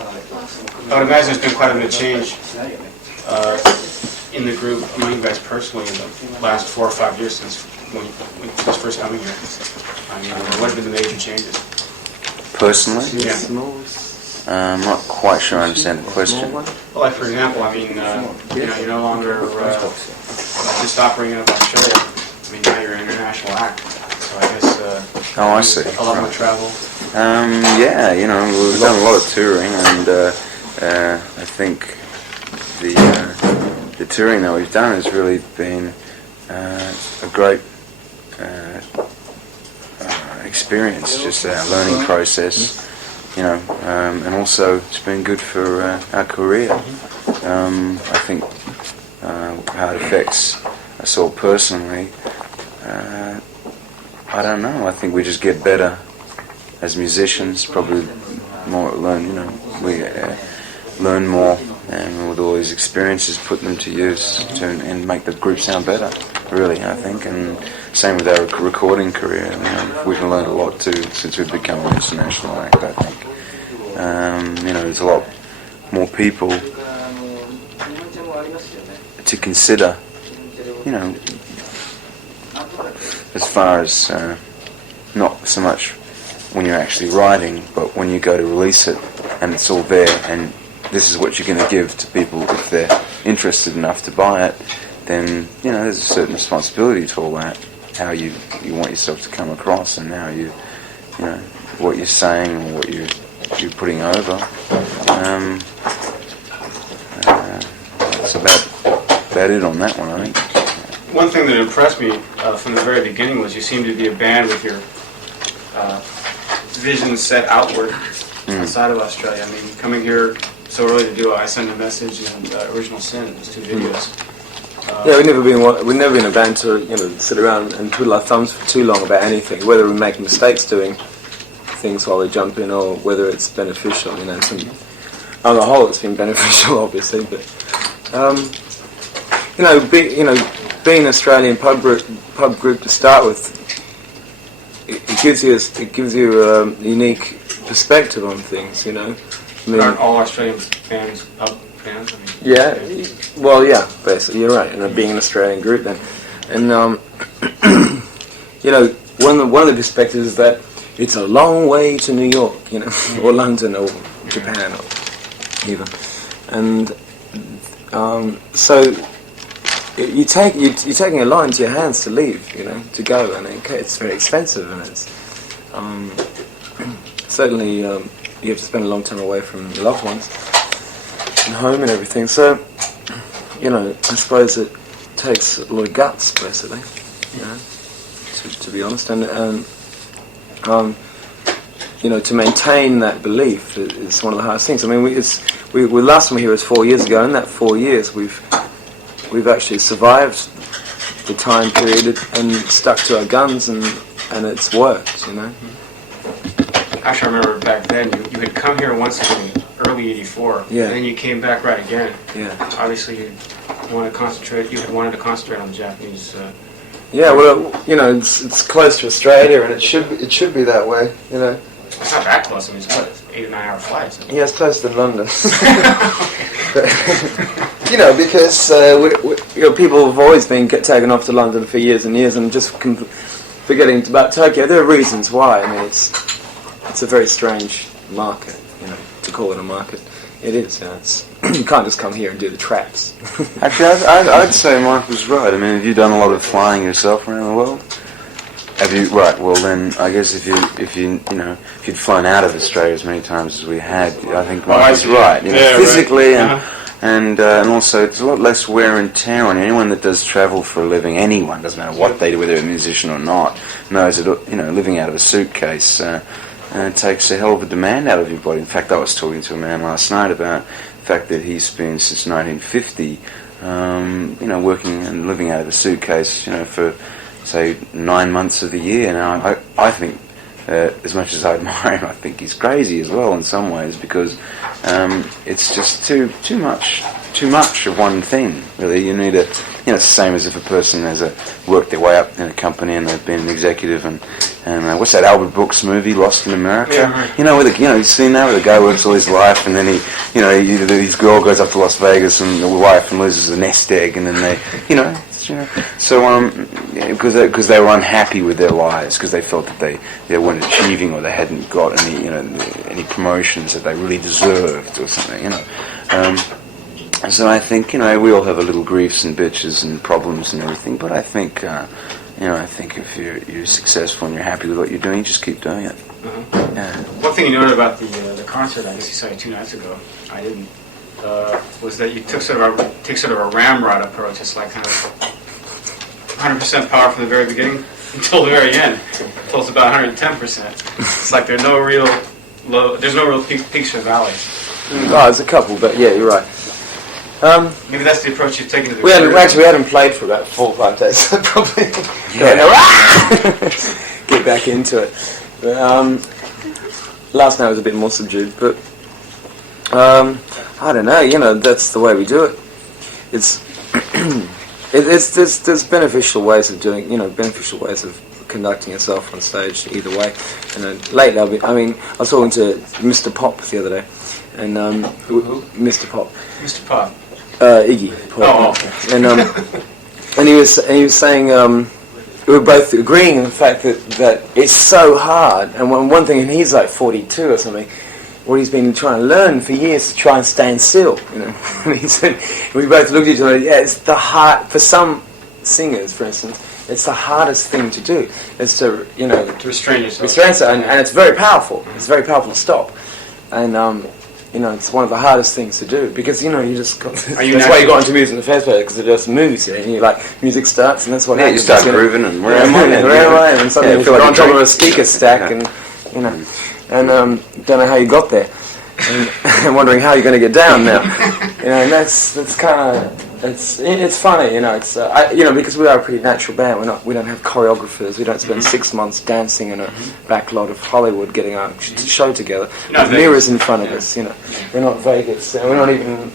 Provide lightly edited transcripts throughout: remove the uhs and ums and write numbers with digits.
I would imagine there's been quite a bit of change in the group among you guys personally in the last 4 or 5 years since since first coming here. I mean, what have been the major changes? Personally? Yeah. I'm not quite sure I understand the question. Well, like for example, I mean, you're no longer just operating out of Australia. I mean, now you're an international act. So I guess I see. A lot more travel. Yeah, we've done a lot of touring, and I think the touring that we've done has really been a great experience, just a learning process, and also it's been good for our career. I think how it affects us all personally, I don't know. I think we just get better as musicians, probably more we learn more, and with all these experiences, put them to use and make the group sound better, really, I think. And same with our recording career. We've learned a lot too since we've become an international act, I think. There's a lot more people to consider, as far as not so much when you're actually writing, but when you go to release it and it's all there, and this is what you're going to give to people if they're interested enough to buy it, then there's a certain responsibility to all that, how you want yourself to come across, and how what you're saying or what you're putting over. That's about it on that one, I think. One thing that impressed me from the very beginning was you seemed to be a band with your vision set outward outside of Australia. I mean, coming here so early to do I Send a Message and Original Sin, those 2 videos. Yeah, we've never been a band to sit around and twiddle our thumbs for too long about anything, whether we make mistakes doing things while we jump in or whether it's beneficial. On the whole, it's been beneficial, obviously, but being an Australian pub group to start with, it gives you a unique perspective on things. Aren't all Australian fans pub fans? Yeah, basically, you're right. Being an Australian group, then, and one of the perspectives is that it's a long way to New York, or London, or Japan, or even, and so you're taking a lot into your hands to leave, to go, and it's very expensive, and it's certainly you have to spend a long time away from your loved ones and home and everything. So, I suppose it takes a lot of guts, basically, to be honest, and to maintain that belief is one of the hardest things. I mean, we last time we were here was 4 years ago. In that 4 years, we've actually survived the time period and stuck to our guns, and it's worked, Actually, I remember back then you had come here once in early '84, yeah. And then you came back right again. Yeah. Obviously, you had wanted to concentrate on the Japanese. Yeah, well, it's close to Australia, and it should be that way, It's not that close. I mean, it's what, 8 or 9 hour flights. Yeah, it's closer than London. Because people have always been taken off to London for years and years and just forgetting about Tokyo. There are reasons why. I mean, it's a very strange market, to call it a market. It is. You can't just come here and do the traps. Actually, I'd say Mike was right. I mean, have you done a lot of flying yourself around the world? Have you? Right. Well, then I guess if you'd flown out of Australia as many times as we had, I think Mike was right. Physically right. and also it's a lot less wear and tear on you. Anyone that does travel for a living, anyone, doesn't matter what they do, whether they're a musician or not, knows that living out of a suitcase takes a hell of a demand out of your body. In fact, I was talking to a man last night about the fact that he's been since 1950, working and living out of a suitcase, for say 9 months of the year. Now, I think, as much as I admire him, I think he's crazy as well in some ways, because it's just too much of one thing. Really, you need it's the same as if a person has worked their way up in a company and they've been an executive and what's that Albert Brooks movie, Lost in America? Yeah, right. You've seen that where the guy works all his life and then his girl goes up to Las Vegas and the wife and loses a nest egg and then because they were unhappy with their lives because they felt that they weren't achieving or they hadn't got any promotions that they really deserved or something, So I think we all have a little griefs and bitches and problems and everything, but I think if you're successful and you're happy with what you're doing, just keep doing it. Yeah. One thing you noted about the concert, I guess you saw it 2 nights ago, I didn't, was that you took sort of a ramrod approach. It's like kind of 100% power from the very beginning until the very end, until it's about 110%. It's like there's no real peaks or valleys. Oh, there's a couple, but yeah, you're right. Maybe that's the approach you've taken to the We hadn't played for about 4 or 5 days, so probably get back into it. But, last night was a bit more subdued, but I don't know. That's the way we do it. There's beneficial ways of doing, beneficial ways of conducting yourself on stage either way. And lately, I was talking to Mr. Pop the other day, and Who? Mr. Pop. Mr. Pop. Iggy Pop. Oh. And he was saying we were both agreeing on the fact that it's so hard. And one thing, and he's like 42 or something. What he's been trying to learn for years to try and stand still. And he said, we both looked at each other. Yeah, it's the hard for some singers, for instance. It's the hardest thing to do. It's to To restrain yourself. restrain yourself, and it's very powerful. It's very powerful to stop. And it's one of the hardest things to do because you just got. That's why you got into music in the first place, because it just moves you. And you music starts, and that's what happens. You start grooving, and where am I? Where am I? And suddenly you feel put like on top of a speaker stack, and don't know how you got there, and wondering how you're going to get down now. And that's kind of. It's funny, it's because we are a pretty natural band. We don't have choreographers. We don't spend 6 months dancing in a backlot of Hollywood getting our show together. With mirrors in front of us, We're not Vegas, and we're not even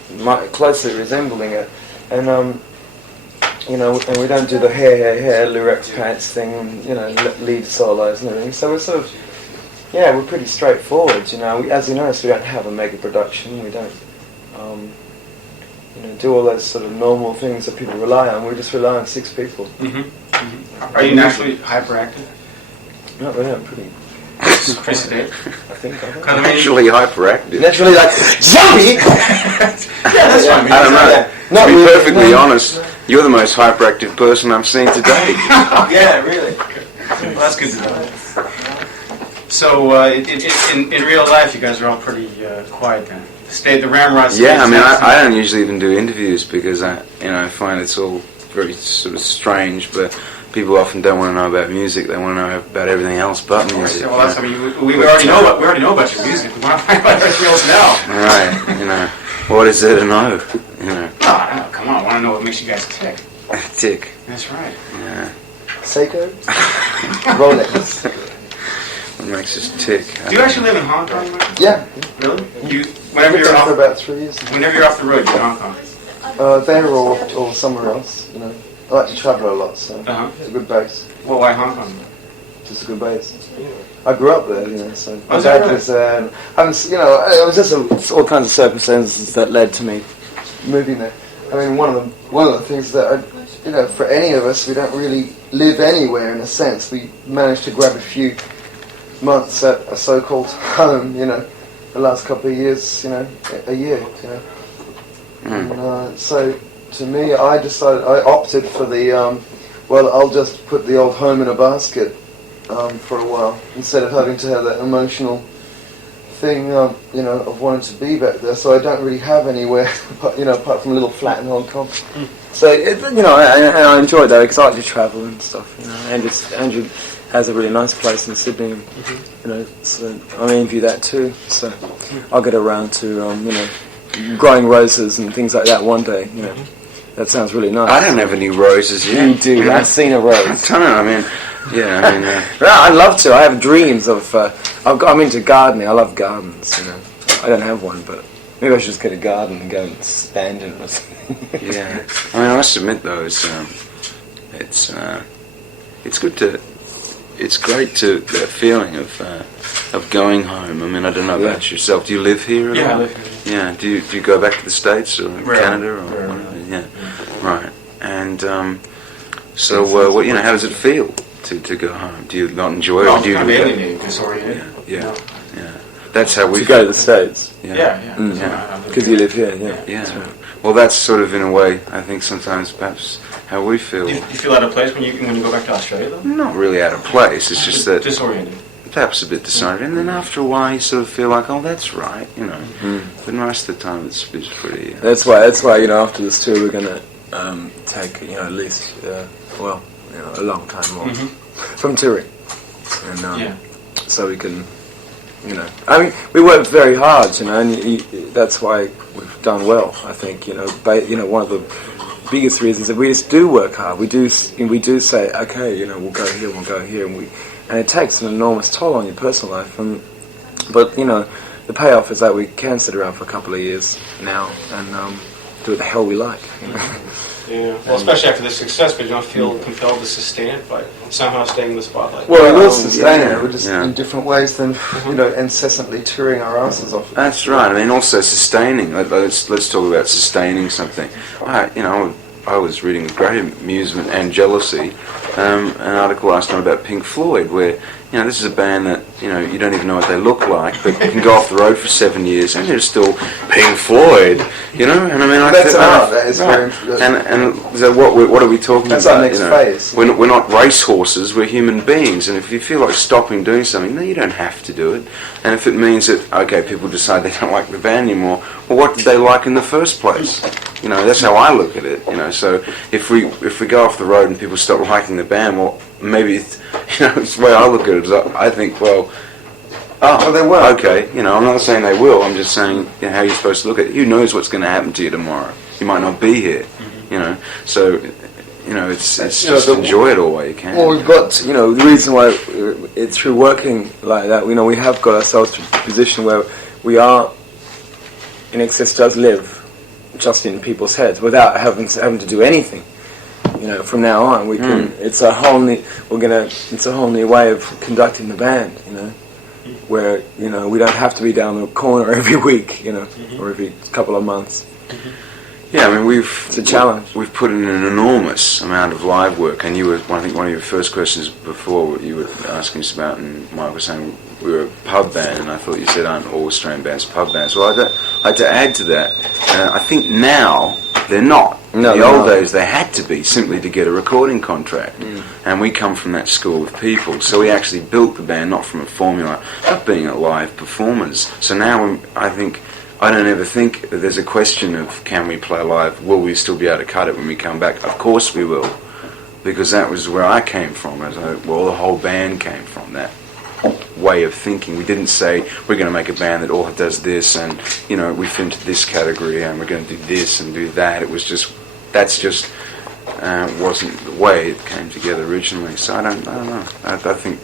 closely resembling it. And and we don't do the hair, lyrics pants thing, and lead solos and everything. So we're sort of, we're pretty straightforward. As you notice, we don't have a mega production. We don't. Do all those sort of normal things that people rely on. We just rely on 6 people. Are you naturally hyperactive? Not really, I'm pretty sedated. I think. Actually hyperactive. Naturally, jumpy! That's fine. I don't know. To be perfectly honest, you're the most hyperactive person I've seen today. Yeah, really. Well, that's good to know. So, in real life, you guys are all pretty quiet then. The ramrod stage. Yeah, I don't usually even do interviews because I find it's all very sort of strange. But people often don't want to know about music; they want to know about everything else but music. Well, that's we already know about your music. We want to find out everything else now. Right, what is there to know? No, come on, I want to know what makes you guys tick. Tick. That's right. Yeah. Seiko? Rolex. What makes us tick? Do you actually live in Hong Kong, Michael? Yeah. Really? Whenever you're for about 3 years. Whenever you're off the road, you're in Hong Kong. There or somewhere else. I like to travel a lot, so it's a good base. Well, why Hong Kong? Just a good base. I grew up there, so my Was dad that right? was there. It was just all kinds of circumstances that led to me moving there. One of the things that for any of us, we don't really live anywhere in a sense. We managed to grab a few months at a so-called home, the last couple of years, a year, And so to me, I opted for the, I'll just put the old home in a basket for a while, instead of having to have that emotional thing, of wanting to be back there. So I don't really have anywhere, apart from a little flat in Hong Kong. So, I enjoyed that because I like to travel and stuff, Andrew has a really nice place in Sydney, so I envy that too. So I'll get around to, growing roses and things like that one day, That sounds really nice. I don't have any roses yet. You do. I've seen a rose. I don't know, I'd love to. I have dreams of, I'm into gardening. I love gardens, I don't have one, but Maybe I should just get a garden and go and stand in it or something. Yeah. I mean, I must admit though, it's good to. It's great to that feeling of going home. I mean, I don't know about yourself. Do you live here at all? Yeah, I live here. Yeah. Do you go back to the States or Canada or Rarely. whatever? Yeah. Right. And so, how does it feel to go home? Do you not enjoy it? Well, Or do you? I'm alienated, disoriented. Yeah. Yeah. That's how we To go to the States. Yeah. Because you live here, yeah. Yeah. That's right. Well, that's sort of in a way, I think sometimes perhaps how we feel. Do you feel out of place when you go back to Australia, though? Not really out of place. It's just that Disoriented. perhaps a bit disoriented, and then after a while you sort of feel like, oh, that's right, But most of the time it's pretty. That's why after this tour we're gonna take at least a long time off from touring, and so we can I mean we work very hard, and that's why we've done well. I think one of the biggest reasons that we just do work hard. We do say okay, we'll go here, and it takes an enormous toll on your personal life, but the payoff is that we can sit around for a couple of years now and do what the hell we like. Yeah. Well, especially after the success, but you don't feel compelled to sustain it by somehow staying in the spotlight. Well, we will sustain it. We're just Yeah. in different ways than incessantly touring our asses off. That's right. I mean, also sustaining. Let's talk about sustaining something. I was reading with great amusement and jealousy an article last time about Pink Floyd, where this is a band that you don't even know what they look like, but you can go off the road for 7 years and they're still Pink Floyd. And I mean, That's an art. That is right. very. And so what are we talking That's about? our next phase. We're not racehorses. We're human beings. And if you feel like stopping doing something, no, you don't have to do it. And if it means that people decide they don't like the band anymore, well, what did they like in the first place? That's how I look at it. So if we go off the road and people stop liking the band, well, maybe it's the way I look at it is I think, well, they will. okay. I'm not saying they will. I'm just saying how you're supposed to look at it. Who knows what's going to happen to you tomorrow? You might not be here. So it's just enjoy it all while you can. Well, we've got the reason why it's through working like that. We have got ourselves to a position where we are. INXS does live just in people's heads without having to do anything. From now on, we can. It's a whole new. It's a whole new way of conducting the band. Where we don't have to be down the corner every week. Or every couple of months. Yeah, I mean It's a challenge. We've put in an enormous amount of live work, and I think one of your first questions before you were asking us about, and Mike was saying we were a pub band, and I thought you said aren't all Australian bands pub bands. Well, I'd like to add to that. I think now they're not. No, in the they're old not. days, they had to be simply to get a recording contract, and we come from that school of people. So we actually built the band not from a formula, but being at live performers. So now I don't ever think that there's a question of can we play live, will we still be able to cut it when we come back? Of course we will, because that was where I came from, the whole band came from, that way of thinking. We didn't say we're going to make a band that all does this and we fit into this category and we're going to do this and do that. It was just, wasn't the way it came together originally. So I don't know. I think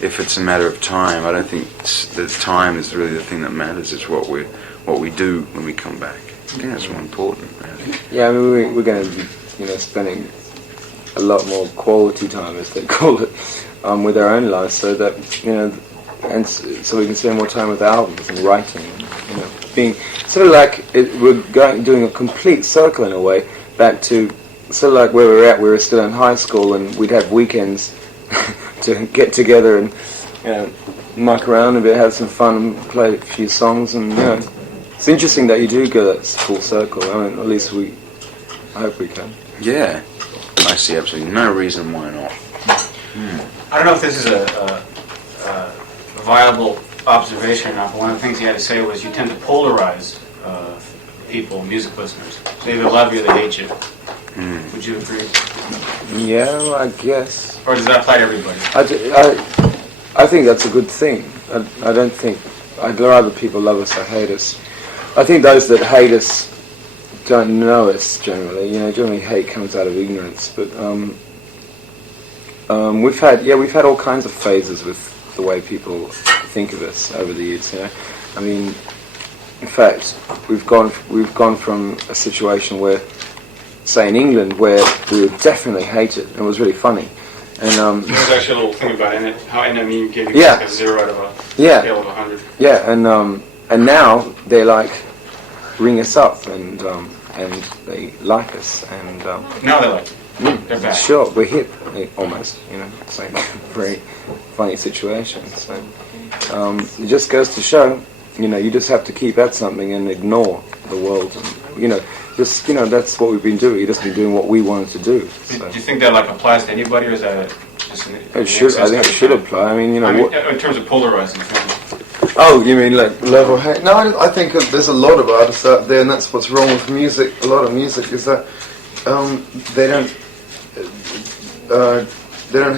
if it's a matter of time, I don't think the time is really the thing that matters. It's what we do when we come back. Yeah, it's more important, really. Yeah, I mean, we're going to be, spending a lot more quality time, as they call it, with our own lives, so that and so we can spend more time with albums and writing, being sort of like doing a complete circle in a way back to sort of like where we were at. We were still in high school, and we'd have weekends to get together and muck around a bit, have some fun, and play a few songs, and it's interesting that you do go that full circle. I mean, at least I hope we can. Yeah, I see absolutely no reason why not. I don't know if this is a viable observation or not, but one of the things he had to say was you tend to polarize people, music listeners. They either love you or they hate you. Would you agree? Yeah, I guess. Or does that apply to everybody? I think that's a good thing. I don't think I'd rather people love us or hate us. I think those that hate us don't know us generally. Generally hate comes out of ignorance. But we've had all kinds of phases with the way people think of us over the years. I mean, In fact, we've gone from a situation where, say in England, where we were definitely hated, and it was really funny. And There's actually a little thing about how NME gave you Yeah. like a 0 out of a Yeah. scale of 100. yeah, and now they're like ring us up and they like us and Now they're like, they're back. sure, we're hip almost, It's like a very funny situation. So it just goes to show, you just have to keep at something and ignore the world, and that's what we've been doing. We've just been doing what we wanted to do. Do So. you think that like applies to anybody, or is that just an It should. I think it should apply. I mean, what? in terms of polarizing things. Oh, you mean like? Level hate. No, I think there's a lot of artists out there, and that's what's wrong with music. A lot of music is that they don't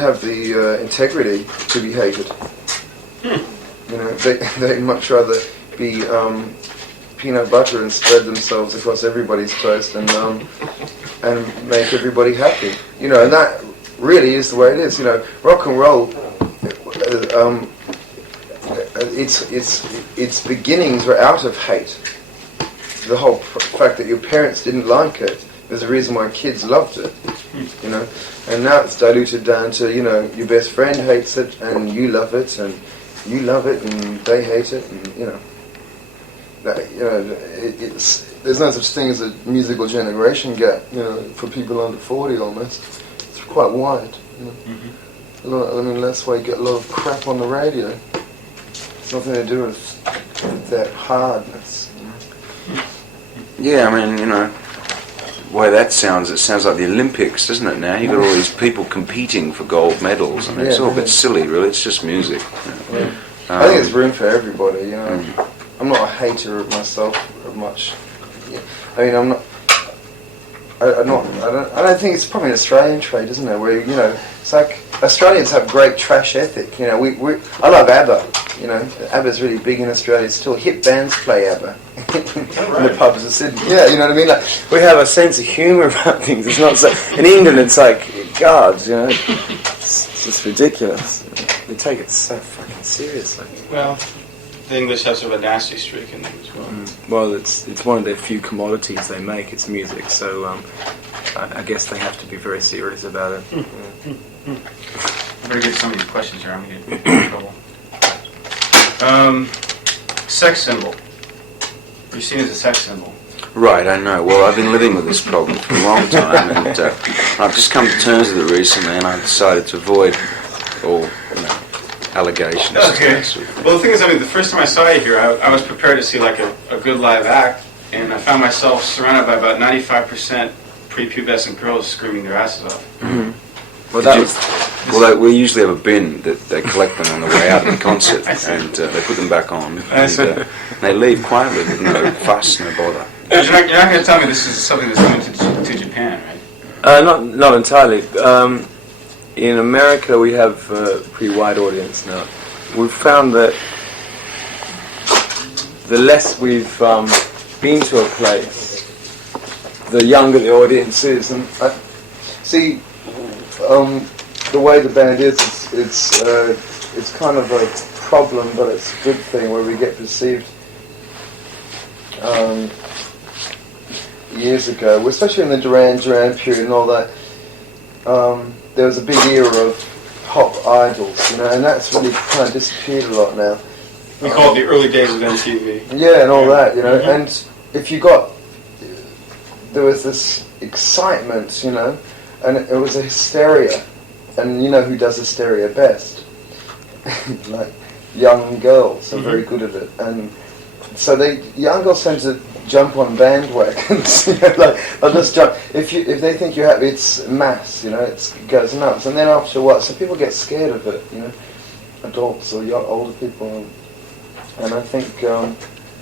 have the integrity to be hated. They much rather be peanut butter and spread themselves across everybody's toast and make everybody happy. And that really is the way it is. Rock and roll. Its beginnings were out of hate. The whole fact that your parents didn't like it is the reason why kids loved it. And now it's diluted down to your best friend hates it and you love it, and you love it and they hate it, and there's no such thing as a musical generation gap. For people under 40 almost, it's quite wide. I mean, that's why you get a lot of crap on the radio. It's nothing to do with that hardness. Yeah, I mean, the way that sounds, it sounds like the Olympics, doesn't it now? You've got all these people competing for gold medals, and it's all a bit silly, really. It's just music. I think there's room for everybody, I'm not a hater of myself much. I mean, I'm not... I don't think it's probably an Australian trait, isn't it? Where it's like Australians have great trash ethic. I love ABBA. ABBA's really big in Australia. Still, hip bands play ABBA in the pubs of Sydney. Yeah, you know what I mean. Like, We have a sense of humour about things. It's not so. In England, it's like, God, it's just ridiculous. They take it so fucking seriously. Well, the English have sort of a nasty streak in them as well. Well, it's one of their few commodities they make. It's music, so I guess they have to be very serious about it. I better get some of these questions here. I'm going to get in trouble. Sex symbol. You're seen as a sex symbol. Right, I know. Well, I've been living with this problem for a long time, and I've just come to terms with it recently, and I decided to avoid all allegations. Okay. Well, the thing is, the first time I saw you here, I was prepared to see like a good live act, and I found myself surrounded by about 95% prepubescent girls screaming their asses off. Mm-hmm. Well, we usually have a bin that they collect them on the way out of the concert, and they put them back on, and they leave quietly with no fuss, no bother. You're not going to tell me this is something that's limited to Japan, right? Not entirely. In America, we have a pretty wide audience now. We've found that the less we've been to a place, the younger the audience is. And the way the band is, it's kind of a problem, but it's a good thing where we get perceived. Years ago, especially in the Duran Duran period and all that, there was a big era of pop idols, and that's really kind of disappeared a lot now. We call it the early days of MTV. Yeah, and all that, and if you there was this excitement, and it was a hysteria, and who does hysteria best? Like young girls are very good at it, and so young girls tend to jump on bandwagons. They'll just jump. If they think you're happy, it's mass. It goes nuts, and then after a while, so people get scared of it. Adults or older people, and I think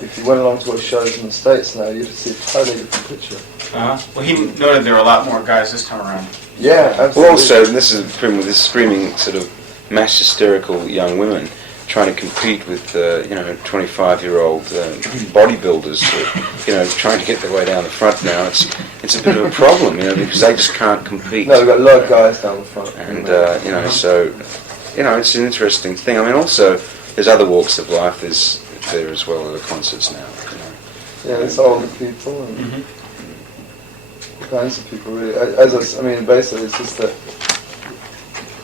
if you went along to our shows in the States now, you'd see a totally different picture. Well, he noted there were a lot more guys this time around. Yeah, absolutely. Well, also, and this is the problem with this screaming sort of mass hysterical young women trying to compete with 25-year-old bodybuilders, trying to get their way down the front now. It's a bit of a problem, because they just can't compete. No, we've got a lot of guys down the front. And so it's an interesting thing. Also there's other walks of life there as well at the concerts now. Yeah, it's older people and all kinds of people. Really, I mean, basically, it's just that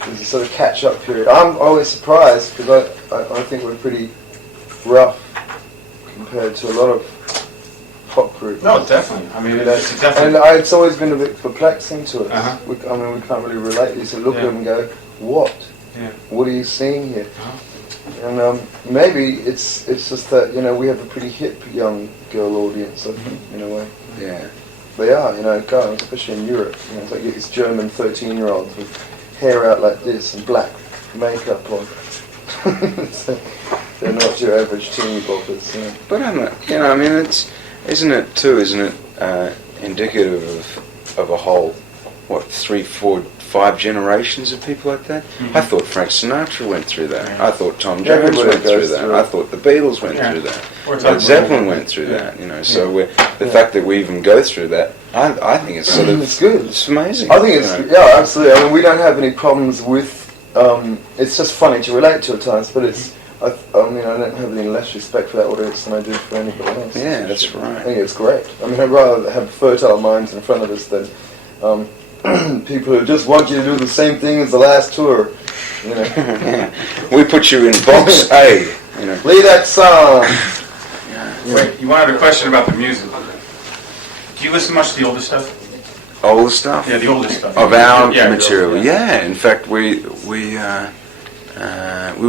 there's a sort of catch-up period. I'm always surprised because I think we're pretty rough compared to a lot of pop groups. No, definitely. I mean, it's definitely. And it's always been a bit perplexing to us. Uh-huh. We can't really relate. You look at Yeah. them and go, "What? Yeah. What are you seeing here?" Uh-huh. And maybe it's just that we have a pretty hip young girl audience, I think, in a way. Yeah. They are, guys, especially in Europe. It's like these German 13-year-olds with hair out like this and black makeup on. So they're not your average teeny boppers. But I mean, isn't it indicative of a whole, 3, 4, 5 generations of people like that? I thought Frank Sinatra went through that. Yeah. I thought Tom Jones Everybody went through goes that. through I it. thought the Beatles went Yeah. through that. Or it's Led like- Zeppelin went through that. So the fact that we even go through that, I think it's sort of It's good. It's amazing. I think it's, yeah, absolutely. I mean, we don't have any problems with, it's just funny to relate to at times, but I mean, I don't have any less respect for that audience than I do for anybody else. Yeah, that's I right. think it's great. I mean, I'd rather have fertile minds in front of us than people who just want you to do the same thing as the last tour. We put you in box A. Play that song. Wait, you wanted a question about the music. Do you listen much to the older stuff? Older stuff. Yeah, the older stuff. Of our Yeah, material, yeah. In fact, we were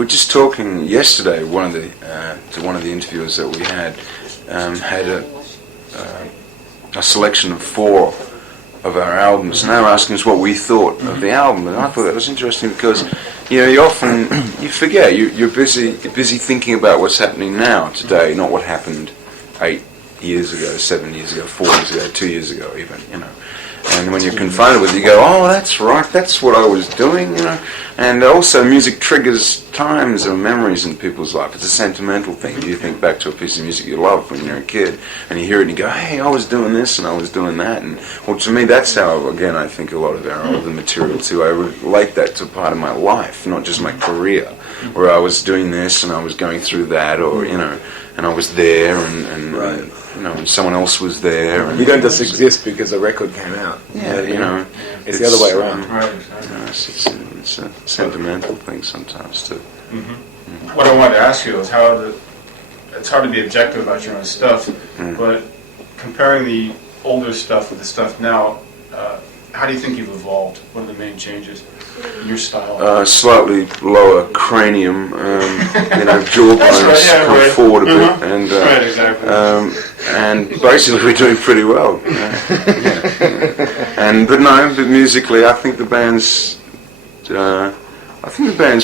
just talking yesterday. One of the interviewers that we had a selection of 4 of our albums, and they were asking us what we thought of the album, and I thought that was interesting because you often you forget you're busy thinking about what's happening now today, not what happened 8 years ago, 7 years ago, 4 years ago, 2 years ago, even. And when you're confronted with it, you go, oh, that's right, that's what I was doing, And also music triggers times or memories in people's life. It's a sentimental thing. You think back to a piece of music you loved when you're a kid, and you hear it and you go, hey, I was doing this and I was doing that. And well, to me, that's how, again, I think a lot of our older material too. I relate that to part of my life, not just my career, where I was doing this and I was going through that, or, and I was there and Right. and someone else was there. And You don't just exist because a record came out. Yeah, It's the other way around. Right, exactly. It's a sentimental thing sometimes too. What I wanted to ask you is it's hard to be objective about your own stuff, but comparing the older stuff with the stuff now, how do you think you've evolved? What are the main changes in your style? Slightly lower cranium, jawbones come right. forward a bit, and Right, exactly. and basically we're doing pretty well. But musically, I think the band's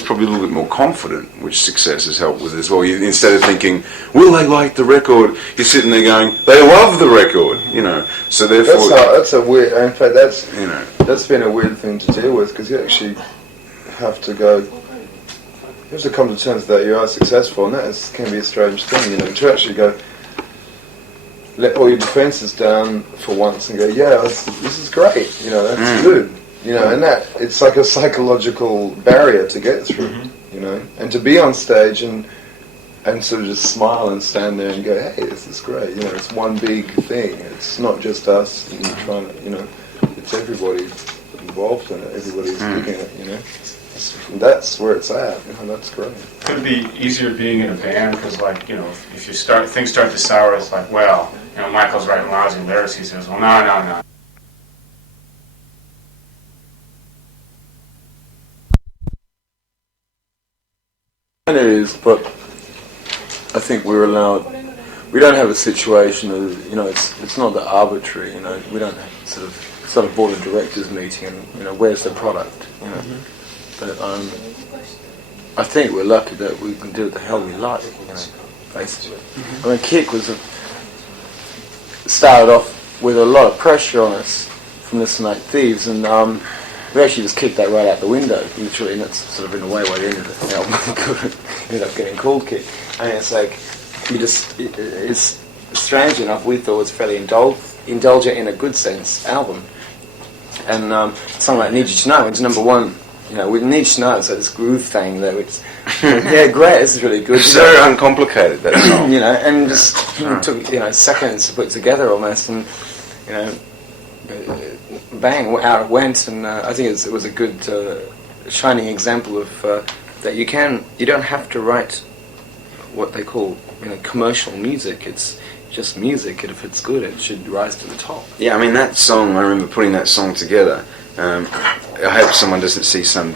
probably a little bit more confident, which success has helped with as well. Instead of thinking, will they like the record? You're sitting there going, they love the record, So therefore, That's a weird. In fact, that's you know, that's been a weird thing to deal with because you actually have to go. You have to come to terms that you are successful, and can be a strange thing, to actually go. Let all your defences down for once and go, yeah, this is great, that's good, and that it's like a psychological barrier to get through, and to be on stage and sort of just smile and stand there and go, hey, this is great, it's one big thing. It's not just us trying to, it's everybody involved in it. Everybody's digging it, That's where it's at. That's great. Could it be easier being in a band because, if things start to sour, it's like, well, Michael's writing lousy lyrics. He says, well, no. It is, but I think we're allowed. We don't have a situation of, it's not that arbitrary. We don't sort of. It's not a board of directors meeting, and where's the product? But I think we're lucky that we can do what the hell we like. Basically. I mean, Kick started off with a lot of pressure on us from Listen Like Thieves, and we actually just kicked that right out the window, literally, and that's sort of in a way why the end of the album ended up getting called Kick. And it's like, it's strange enough, we thought it was fairly indulgent in a good sense album. And something like Need You to Know, it's number one. We Need You to Know, so this groove thing that Yeah, great. This is really good. It's very uncomplicated, that song. You know, and just took seconds to put together almost, and bang, out it went. And I think it was a good shining example of that you don't have to write what they call commercial music. It's just music, and if it's good, it should rise to the top. Yeah, I mean, that song, I remember putting that song together. I hope someone doesn't see some,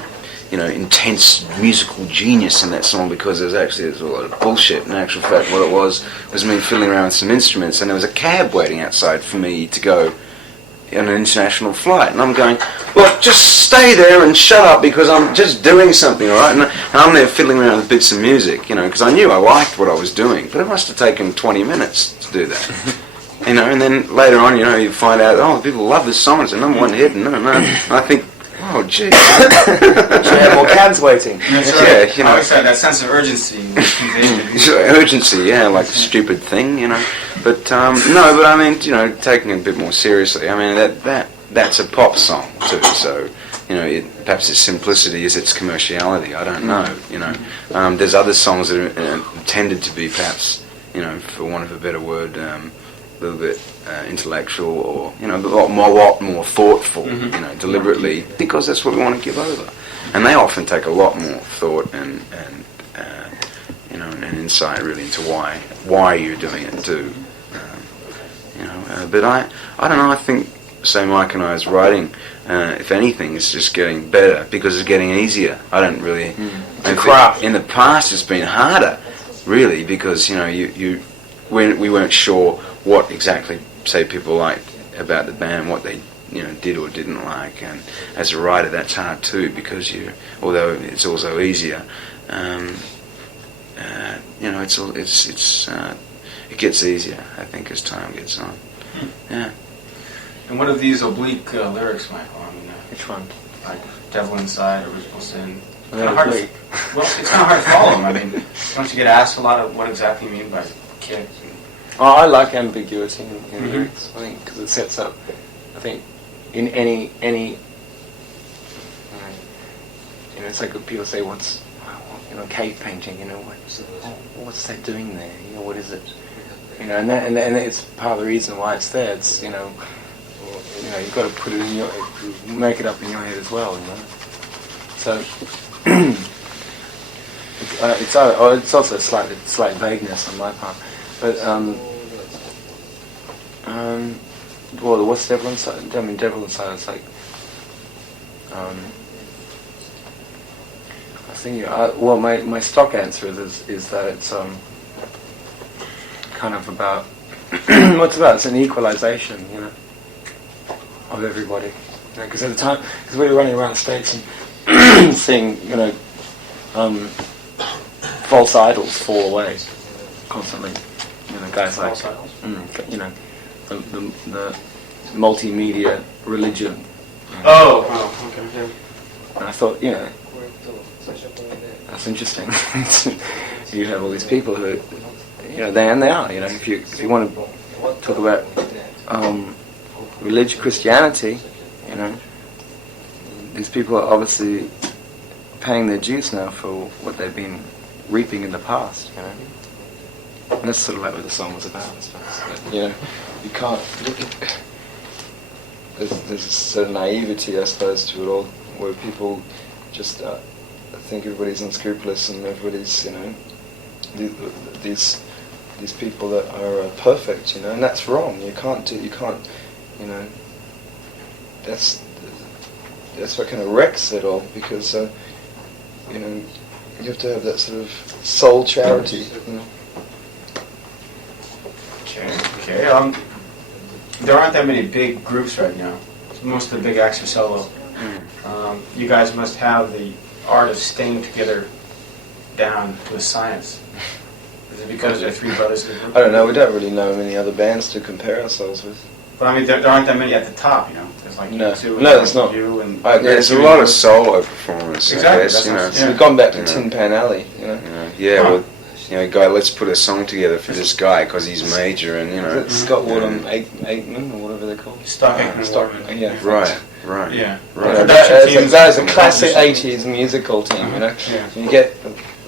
intense musical genius in that song, because there's a lot of bullshit. In actual fact, what it was me fiddling around with some instruments, and there was a cab waiting outside for me to go on an international flight. And I'm going, well, just stay there and shut up, because I'm just doing something, all right? And I'm there fiddling around with bits of music, because I knew I liked what I was doing, but it must have taken 20 minutes to do that. And then later on, you find out, oh, people love this song, it's a number one hit, and and I think, oh, gee. Yeah, more cabs waiting. That's right. Yeah, I always had that sense of urgency. Urgency, yeah, like a stupid thing, But no, but I mean, taking it a bit more seriously. I mean, that's a pop song too. So, perhaps its simplicity is its commerciality. I don't know. There's other songs that are intended to be perhaps, for want of a better word, a little bit intellectual, or a lot more thoughtful. Deliberately, because that's what we want to give over. And they often take a lot more thought and insight really into why you're doing it too. But I don't know. I think, say, Mike and I's writing, if anything, is just getting better because it's getting easier. I don't really. In the past, it's been harder, really, because we weren't sure what exactly, say, people liked about the band, what they did or didn't like, and as a writer, that's hard too, because although it's also easier, it gets easier, I think, as time gets on. Yeah. And what are these oblique lyrics, Michael? I mean, Which one? like Devil Inside, Original Sin. They're Well, oblique. it's kind of hard to follow them. I mean, don't you get asked a lot of what exactly you mean by kick? Oh, I like ambiguity in lyrics. I think because it sets up. I think in any it's like people say, what's cave painting? What's that doing there? What is it? And it's part of the reason why it's there. It's you've got to put it in make it up in your head as well. So it's also a slight vagueness on my part, but well, what's Devil Inside? I mean, Devil Inside is like I think well, my stock answer is that it's kind of about what's it about? It's an equalization, of everybody. Because at the time, because we were running around the States and seeing, false idols fall away constantly. Guys like, the multimedia religion. Oh, okay. Yeah. And I thought, that's interesting. You have all these people who, they are. If you want to talk about religious Christianity, these people are obviously paying their dues now for what they've been reaping in the past. And that's sort of like what the song was about, I suppose. But, you can't look at. There's a certain naivety, I suppose, to it all, where people just think everybody's unscrupulous and everybody's, these people that are perfect, and that's wrong. You can't. That's what kind of wrecks it all, because you have to have that sort of soul charity. Okay. There aren't that many big groups right now. Most of the big acts are solo. You guys must have the art of staying together down to a science. Is it because there are three brothers in the group? I don't know. We don't really know any other bands to compare ourselves with. But I mean, there aren't that many at the top, There's like No. you two. No, there's not. You and There's a lot of solo performance. Exactly, I guess, that's what I'm So saying. we've gone back to Yeah. Tin Pan Alley, Well, guy, let's put a song together for this guy because he's major, and Is it Scott Woodham Aikman or whatever they're called? Stock Aitken Stockman, yeah. Right. Yeah. That Production teams is a and classic composition. '80s musical team, Yeah. You get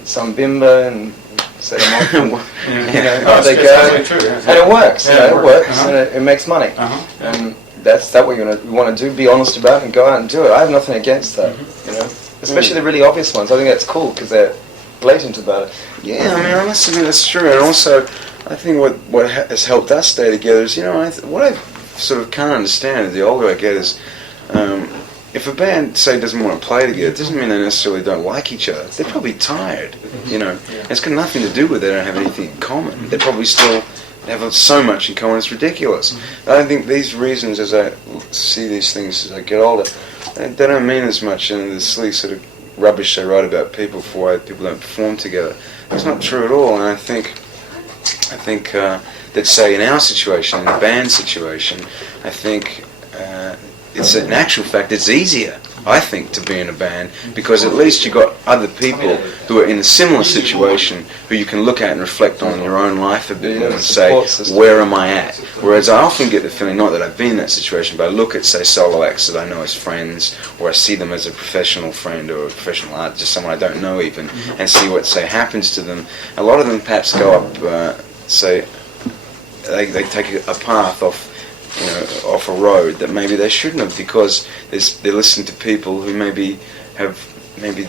some bimbo and set them off. And, you know, Oh, they it's go, absolutely true, yeah. and it works. Yeah, you know, it it works. works, Uh-huh. and it makes money. Uh-huh. And that's what you want to do. Be honest about it and go out and do it. I have nothing against that. You know, especially the really obvious ones. I think that's cool because they're blatant about it. Yeah, I mean, I must admit that's true. And also, I think what has helped us stay together is, you know, what I sort of can't understand the older I get is, if a band, say, doesn't want to play together, it doesn't mean they necessarily don't like each other. They're probably tired, you know. It's got nothing to do with they don't have anything in common. They probably still have so much in common, it's ridiculous. I don't think these reasons, as I see these things as I get older, they don't mean as much in the silly sort of rubbish they write about people for why people don't perform together. That's not true at all, and I think that, say, in our situation, in the band situation, I think it's in actual fact it's easier, I think, to be in a band because at least you've got other people who are in a similar situation who you can look at and reflect on your own life a bit and say, where am I at? Whereas I often get the feeling, not that I've been in that situation, but I look at, say, solo acts that I know as friends, or I see them as a professional friend or a professional artist, just someone I don't know even, and see what, say, happens to them. A lot of them perhaps go up, say, they take a path off, you know, off a road that maybe they shouldn't have because they're listening to people who maybe have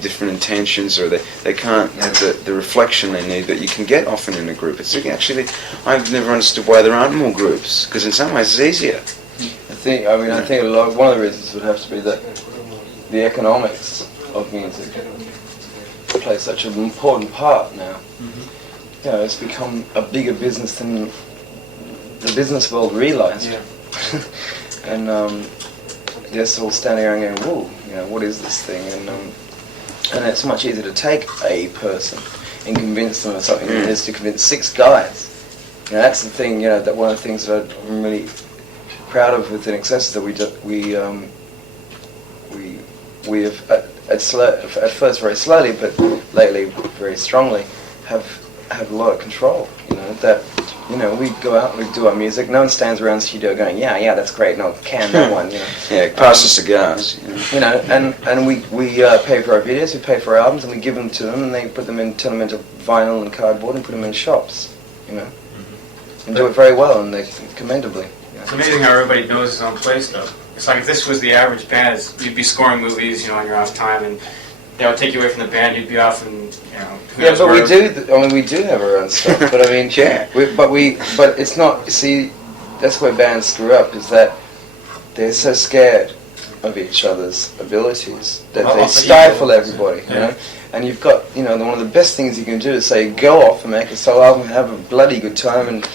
different intentions or they can't have the reflection they need that you can get often in a group. It's actually, I've never understood why there aren't more groups because in some ways it's easier. I think one of the reasons would have to be that the economics of music play such an important part now. You know, it's become a bigger business than the business world realised. Yeah. And they're all standing around going, whoa, you know, what is this thing? And it's much easier to take a person and convince them of something than it is to convince 6 guys. You know, that's the thing, you know, that one of the things that I'm really proud of with INXS is that we have, at first very slowly, but lately very strongly, have a lot of control. You know, that, you know, we go out and we do our music. No one stands around the studio going, yeah, that's great. No, can that one, you know. Yeah, pass the cigars. You know, and we pay for our videos, we pay for our albums, and we give them to them, and they turn them into vinyl and cardboard and put them in shops, you know, and do it very well, and they commendably. You know. It's amazing how everybody knows his own place, though. It's like if this was the average band, you'd be scoring movies, you know, on your off time, and that would take you away from the band. You'd be off, and you know. Who knows But where. we do. I mean, we do have our own stuff. But I mean, Yeah. But it's not. See, that's where bands screw up. Is that they're so scared of each other's abilities that Well, they also stifle ego. everybody. You know. And you've got, you know, one of the best things you can do is say, go off and make a solo album, have a bloody good time, and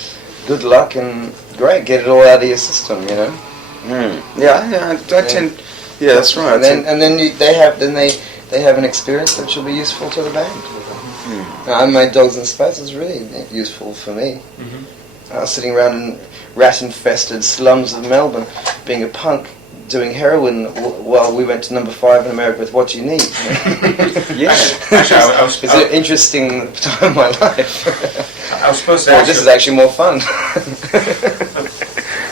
good luck, and great, get it all out of your system. You know. Yeah, I tend. Yeah, that's right. And then they have an experience that should be useful to the band. I made Dogs in Space. It's really useful for me. I was sitting around in rat-infested slums of Melbourne, being a punk, doing heroin while we went to number 5 in America with What You Need. Yeah. Actually, I was It's an interesting time of my life. I was supposed to Well, ask this you- is actually more fun.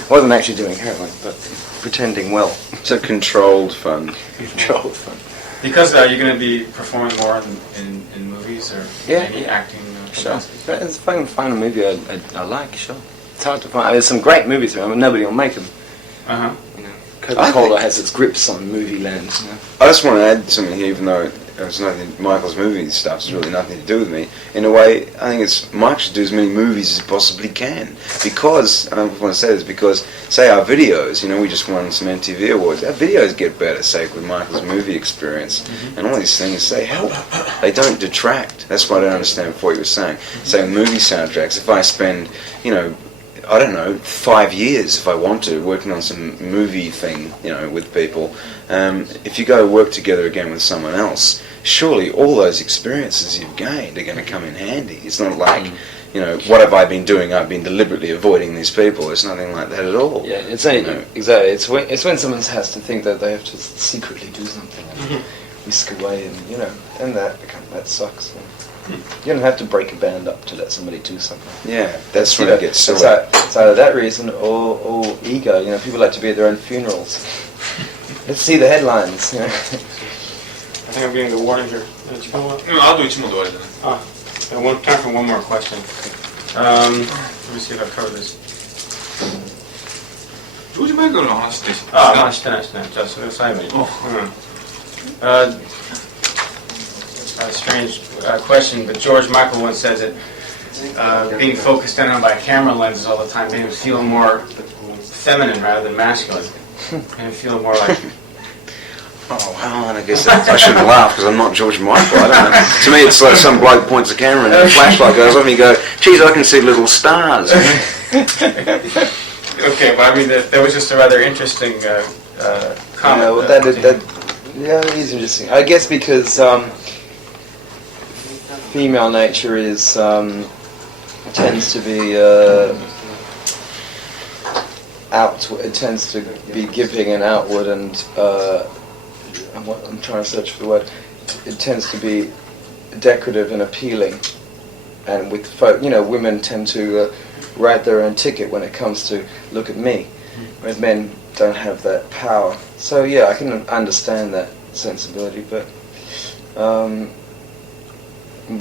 Wasn't actually doing heroin, but pretending well. It's a controlled fun. Controlled fun. because you're going to be performing more in movies or Yeah. any acting. Sure. It's fun to find a movie I like, sure. It's hard to find. There's some great movies around, but nobody will make them. Uh-huh. You know, Coca-Cola has its grips on movie land. You know? I just want to add something here, even though it's nothing. Michael's movie stuff has really nothing to do with me. In a way, I think it's Mike should do as many movies as he possibly can, because I want to say this because, say, our videos. You know, we just won some MTV awards. Our videos get better, say, with Michael's movie experience, and all these things. They help. They don't detract. That's what I don't understand with what you were saying. Say, movie soundtracks. If I spend, you know, I don't know, 5 years if I want to, working on some movie thing, you know, with people. If you go work together again with someone else, surely all those experiences you've gained are going to come in handy. It's not like, you know, what have I been doing? I've been deliberately avoiding these people. It's nothing like that at all. Yeah, it's exactly. It's when someone has to think that they have to secretly do something and whisk away, and you know, and that sucks. You don't have to break a band up to let somebody do something. Yeah, that's when You know, it gets silly. It's either that reason or ego. You know, people like to be at their own funerals. Let's see the headlines. You know. think I'm getting the warning here. Did you come up? あと1問で終わりだね。 One time for one more question. Let me see if I've covered this. ジョージ・マイケルの話って知ってあ、たまあしてないしてない。じゃあそれを最後に。A strange question, but George Michael once says that being focused in on by camera lenses all the time made him feel more feminine rather than masculine. And feel more like... Oh, well, and I guess I shouldn't laugh because I'm not George Michael. I don't know. To me, it's like some bloke points a camera and a flashlight goes off and you go, geez, I can see little stars. Okay, but I mean, that was just a rather interesting comment. Yeah, well, yeah, it is interesting. I guess because female nature is tends to be it tends to be giving and outward, and I'm trying to search for the word. It tends to be decorative and appealing, and with women tend to write their own ticket when it comes to look at me, whereas men don't have that power. So yeah, I can understand that sensibility, but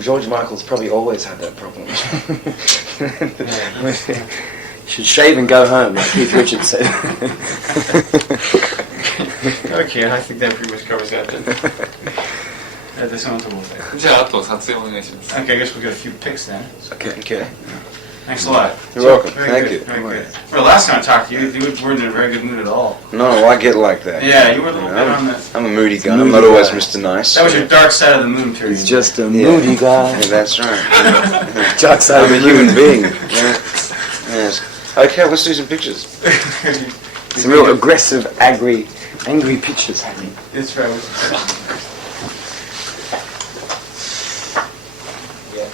George Michael's probably always had that problem. Should shave and go home, like Keith Richards said. Okay, I think that pretty much covers that then. This one's a little bit. じゃああと撮影お願いします Okay, I guess we'll get a few pics then. Okay. Thanks a lot. You're welcome. Very Thank good, you. Very good. Well, last time I talked to you, you weren't in a very good mood at all. No, I get like that. Yeah, you were a little bit on the... I'm a moody guy. Moody I'm not always guy. Mr. Nice. That was your dark side of the moon period. He's just a moody guy. Yeah, that's right. Dark side I'm of a the human moon. being. Yeah. Yes. Okay, let's do some pictures. Some real aggressive, angry pictures happening. That's right. Yeah.